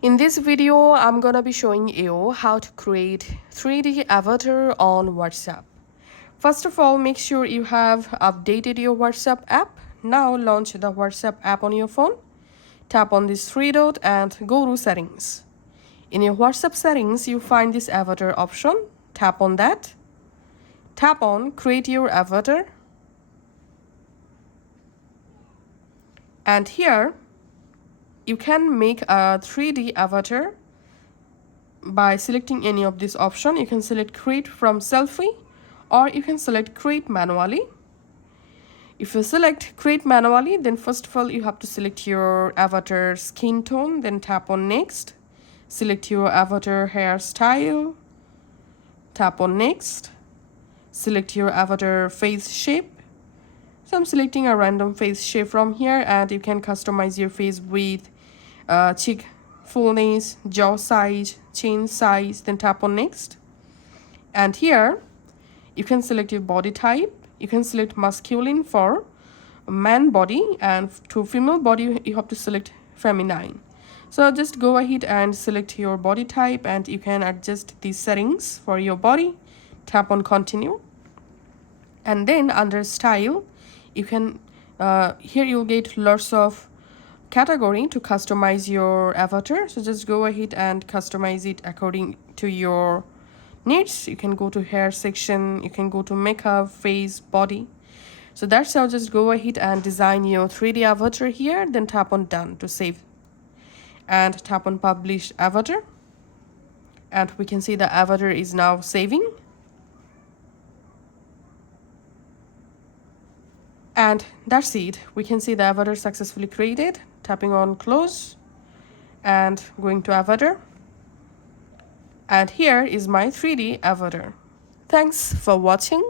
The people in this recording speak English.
In this video, I'm gonna be showing you how to create 3D avatar on WhatsApp. First of all, make sure you have updated your WhatsApp app. Now launch the WhatsApp app on your phone. Tap on this three dot and go to settings. In your WhatsApp settings, you find this avatar option. Tap on that. Tap on create your avatar. And here, you can make a 3D avatar by selecting any of this option. You can select create from selfie or you can select create manually. If you select create manually, then first of all you have to select your avatar skin tone, then tap on next. Select your avatar hairstyle, tap on next. Select your avatar face shape. So I'm selecting a random face shape from here, and you can customize your face with cheek fullness, jaw size, chin size, then tap on next. And here you can select your body type. You can select masculine for man body, and to female body you have to select feminine. So just go ahead and select your body type, and you can adjust these settings for your body. Tap on continue, and then under style you can here you'll get lots of category to customize your avatar. So just go ahead and customize it according to your needs. You can go to hair section, you can go to makeup, face, body. So that's how. Just go ahead and design your 3D avatar here, then tap on done to save and tap on publish avatar, and we can see the avatar is now saving. And that's it. We can see the avatar successfully created. Tapping on close and going to avatar. And here is my 3D avatar. Thanks for watching.